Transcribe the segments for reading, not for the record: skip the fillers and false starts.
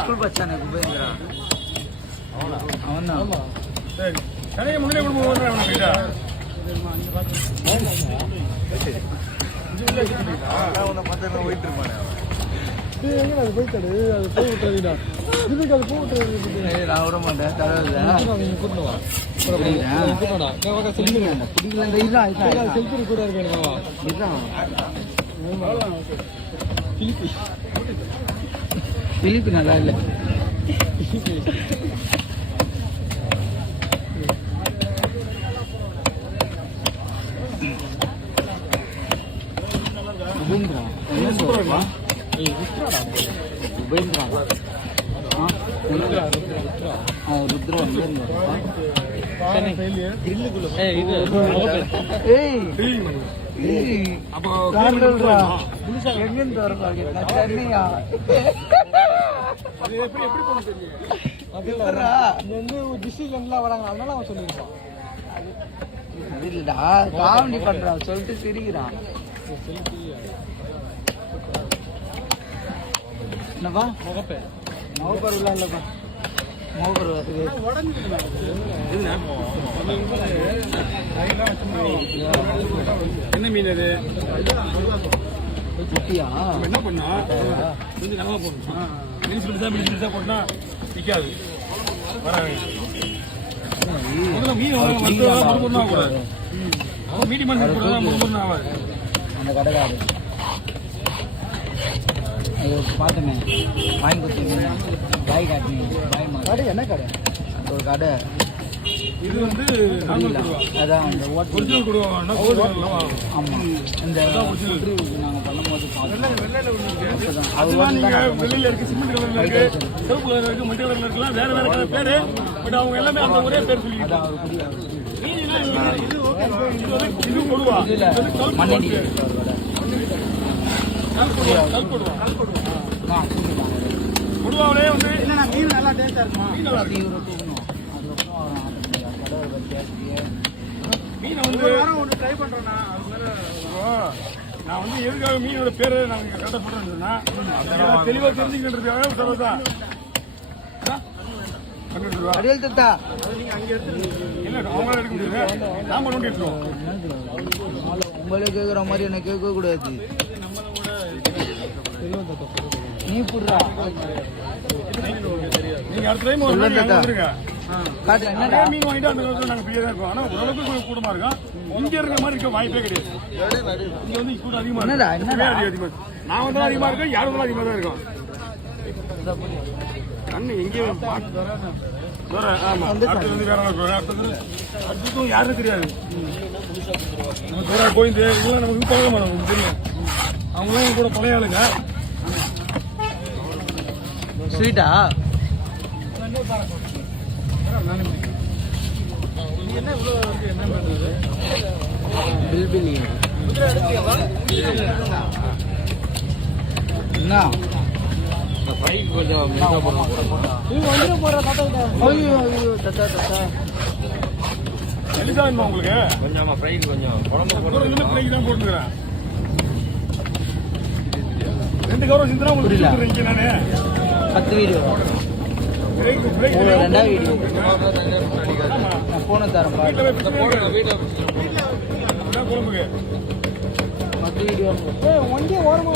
School பச்சானே Kubendra அவன் சரி முன்னே போயிட்டு போய்த்தாடு அது போய் விட்டுறீங்களா இதுக்கு அது போய் விட்டுறது நான் விட மாட்டேன் செல்ஃபி கூட இருக்கேன் பிலிப்பி நல்லா இல்லை அதனால அவன் சொல்லியிருப்பான் இல்லடா காமெடி பண்றான் சொல்லிட்டு சிரிக்கிறான் என்னப்பா முகப்பர் உள்ள இல்லப்பா முகப்பர் என்ன மீன் அது குட்டியா என்ன பண்ணா கொஞ்சம் நல்லா போடணும் மீன் போட்டா விற்காது மீன் கூடாது மீடியம் ஆகாது அந்த கடைக்காரு பார்த்தமே வாங்கி கொடுத்தீங்க பாய் காட்டினீங்க கடை என்ன கடை ஒரு கடை இது வந்து அதான் அந்த ஒரிஜினல் கொடுவாங்க ஆமாம் இந்த நாங்கள் பண்ணும்போது வெளியில இருக்கு சிமெண்ட் கலர்ல இருக்கு சிவப்பு கலர்ல இருக்கு மஞ்சள் கலர்ல இருக்கலாம் வேற வேற கலர் பேரு பட் அவங்க எல்லாமே அந்த ஒரே பேர் சொல்லிட்டு இது கொடுவா மண்ணடி கொடுவாவிலே வந்து என்னன்னா மீன் நல்லா டேஸ்டா இருக்குமா மீன் நல்லா இருக்கு மீனை வந்து ஒன்று ட்ரை பண்றேன்னா அது மேல நான் வந்து எதுக்காக மீனோட பேரை நான் கரெக்டாக சொல்றேன்னா தெளிவாக தெரிஞ்சுக்கின்றதுக்காக சொல்றதான் உங்களே கேக்குற மாதிரி என்ன கேட்க கூடாது நீ புடுறா நீங்க அடுத்த டைம் ஒரு மீன் வாங்கிட்டு அந்த காலத்துல நாங்க ஃப்ரீயா தான் இருக்கோம் ஆனா ஓரளவுக்கு கூட்டமா இருக்கும் இங்க இருக்கிற மாதிரி இருக்க வாய்ப்பே கிடையாது இங்க வந்து கூட்டம் அதிகமா இருக்கு நான் வந்து அதிகமா இருக்கேன் யாரும் அதிகமா தான் இருக்கும் கண்ணு எங்கேயும் ஆமா அடுத்தது வந்து வேற அடுத்ததும் யாரும் தெரியாது கோயிந்து இதெல்லாம் நமக்கு பழக மாட்டோம் தெரியும் அவங்களாம் கூட பழைய ஆளுங்க ஸ்வீட்டா என்ன இவ்வளவு என்ன பண்றது பில்பிலி என்ன உங்களுக்கு கொஞ்சம் கொஞ்சம் போட்டுக்கிறேன் 2 கவரம் சிந்தனா உங்களுக்கு நானே 10 வீடியோ 2 வீடியோ நான் போன தரேன் குழம்புக்கு 10 வீடியோ ஒன்றே ஓரமா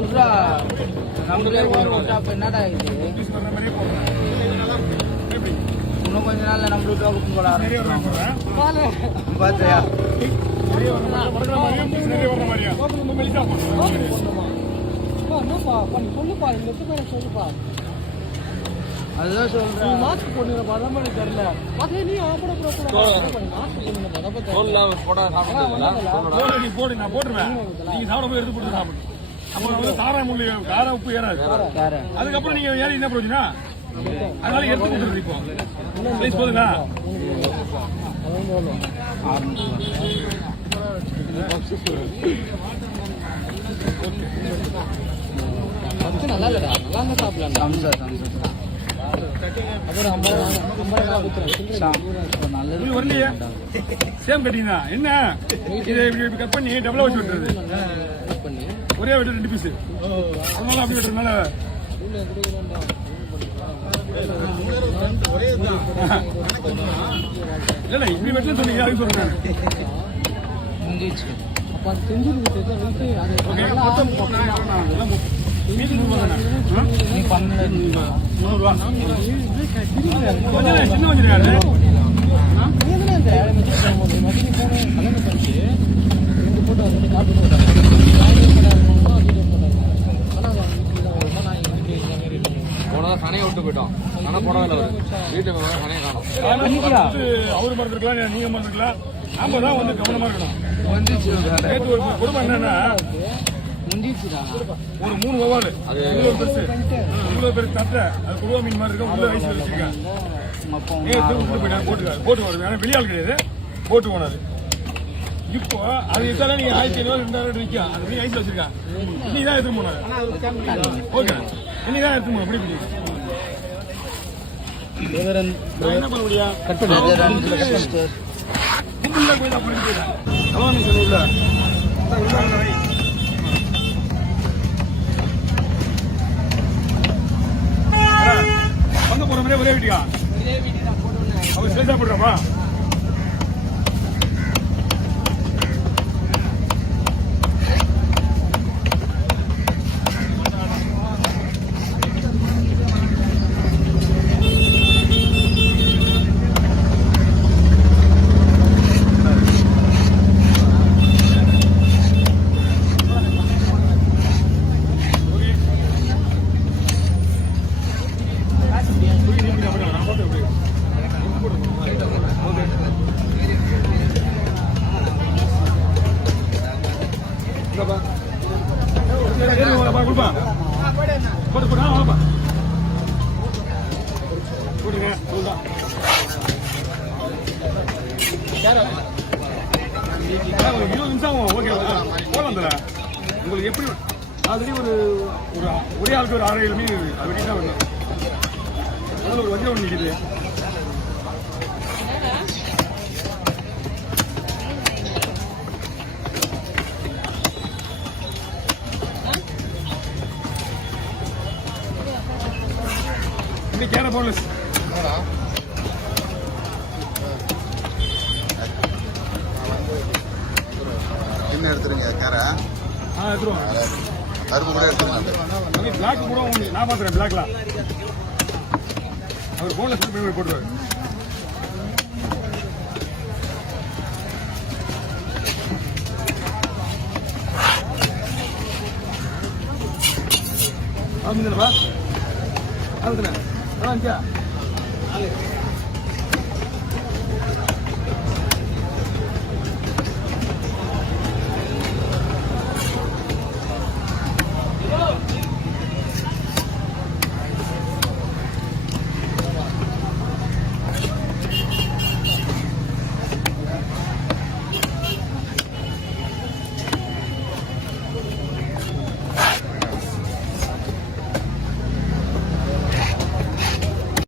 விட்றா நம்மளே ஓரம் விட்டா அப்ப என்னடா இது இன்னும் கொஞ்ச நாள்ல நம்மளுக்கு டோக்கன் போட ஆரம்பிச்சிடும் பார்த்தியா அதுதான் சொல்றேன் மாஸ்க் போட்டுருப்பா அதான் எனக்கு தெரியல நீ போடு நான் போட்டுருவேன் நீங்க சாப்பிடும் எடுத்து போட்டு சாப்பிடு அப்புறம் வந்து கார உப்பு ஏறாது அதுக்கப்புறம் நீங்க ஏறி என்ன பிரச்சனை அதனால எடுத்து கொடுத்துருது இப்போ ப்ளீஸ் போதுங்களா நல்லா இல்லடா நல்லா சாப்பிடலாம் அப்புறம் 50 கொடுத்துறேன். நல்லது இது வரலையே சேம் கட்டிங் தான். என்ன இதை இப்படி கட் பண்ணி டபுளா வச்சு விட்டுறது. ஒரே வெட்டு 2 பீஸ். அதனால அப்படி வெட்டுறதுனால இல்ல இப்படி வெட்டு சொன்னீங்க அது சொல்றேன். அப்ப அது செஞ்சுருக்கு அது நீ பண்ணல 100 ரூபா சின்ன வச்சிருக்காரு. சனையை விட்டு போயிட்டோம். ஆனா போடவே வீட்டுக்கு சனையை காணும். அவரு மறந்துருக்கலாம், நீங்க மறந்துருக்கலாம். நாம தான் வந்து கவனமா இருக்கணும். நேற்று ஒரு குடும்பம் என்னன்னா ஒரு 3 வவாலு அது பெருசு இவ்வளவு பெரிய தட்டை அது குருவா மீன் மாதிரி இருக்கும். உள்ள வயசுல வச்சிருக்கேன். போட்டு வருது. ஆனா வெளியாள் கிடையாது, போட்டு போனது. இப்போ அது எத்தாலும் நீங்க 1500 2000 விற்கும். அது நீ ஐஸ்ல வச்சிருக்கேன். இன்னைக்கு தான் எடுத்து போனது. ஓகே இன்னைக்கு தான் எடுத்து போனோம். எப்படி என்ன பண்ண முடியும்? கும்பல்ல போய் தான் பண்ணிட்டு கலவாணி சொல்லுல வந்து போற மாதிரி ஒரே வீட்டுக்கா அவர் சேர்த்தா போடுறப்பா. உங்களுக்கு எப்படி அதுலேயும் ஒரே ஆளுக்கு ஒரு 6-7 மீன் அது வெளியே தான் வரணும். அதில் ஒரு வஞ்சரம் ஒன்று நிற்கிது. இந்த கேர போலஸ் என்ன எடுத்துருங்க கேர எடுத்துருவாங்க. கரும்பு கூட எடுத்துருங்க. பிளாக் கூட நான் பார்க்குறேன். பிளாக்லாம் அவர் போன்ல போட்டுருவாரு. அதுதானே அதுதானே